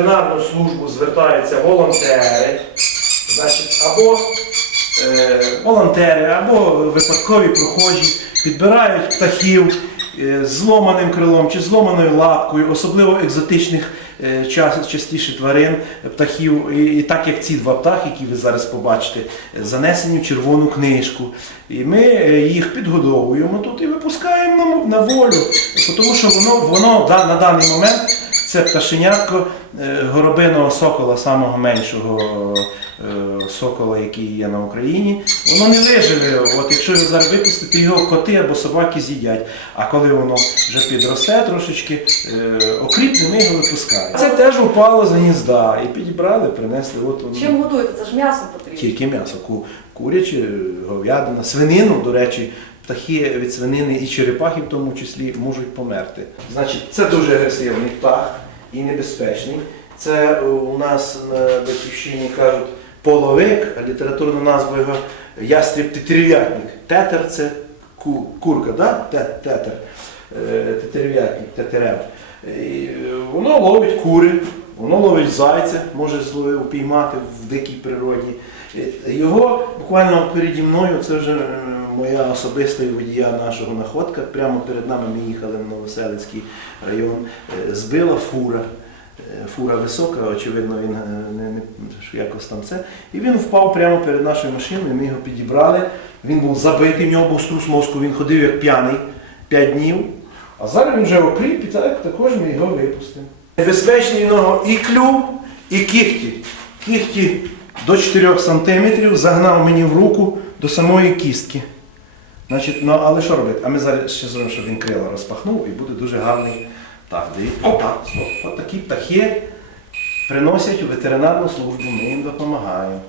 ветеринарну службу звертаються волонтери, значить, або е, волонтери, або випадкові прохожі підбирають птахів е, з зломаним крилом чи зломаною лапкою, особливо екзотичних е, час- частіше тварин, птахів. І, так як ці два птахи, які ви зараз побачите, е, занесені в червону книжку. І ми е, їх підгодовуємо тут і випускаємо на волю, тому що воно, воно на даний момент це пташенятко е, горобиного сокола, самого меншого е, сокола, який є на Україні. Воно не виживе. От якщо його зараз випустити, його коти або собаки з'їдять. А коли воно вже підросте трошечки, е, окріпне, ми його випускаємо. Це теж упало з гнізда і підібрали, принесли. От воно. Чим готуєте? Це ж м'ясо потрібно. Тільки м'ясо, ку- куряче, говядина, свинину, до речі, птахи від свинини і черепахи в тому числі можуть померти. Значить, це дуже агресивний птах і небезпечний. Це е, у нас на батьківщині кажуть половик, а літературна назва його ястріб тетерев'ятник. Тетер це ку- курка, да? Тетер. Е, Тетерев'ятник, тетерев. І е, воно ловить кури, воно ловить зайця, може упіймати в дикій природі. Е, Його буквально переді мною, це вже е, моя особиста водія нашого находка. Прямо перед нами ми їхали в Новоселицький район, е, збила фура. Фура висока, очевидно, він не, не якось там це. І він впав прямо перед нашою машиною, ми його підібрали. Він був забитий, в нього був струс мозку, він ходив як п'яний 5 днів. А зараз він вже окріп, і так, також ми його випустимо. Небезпечний нього і клюв, і кіхті. Кіхті до 4 см загнав мені в руку до самої кістки. Значить, ну але що робити? А ми зараз ще зробимо, щоб він крила розпахнув і буде дуже гарний. Так, дивіться. Опа, стоп. От такі птахи приносять у ветеринарну службу, ми їм допомагаємо.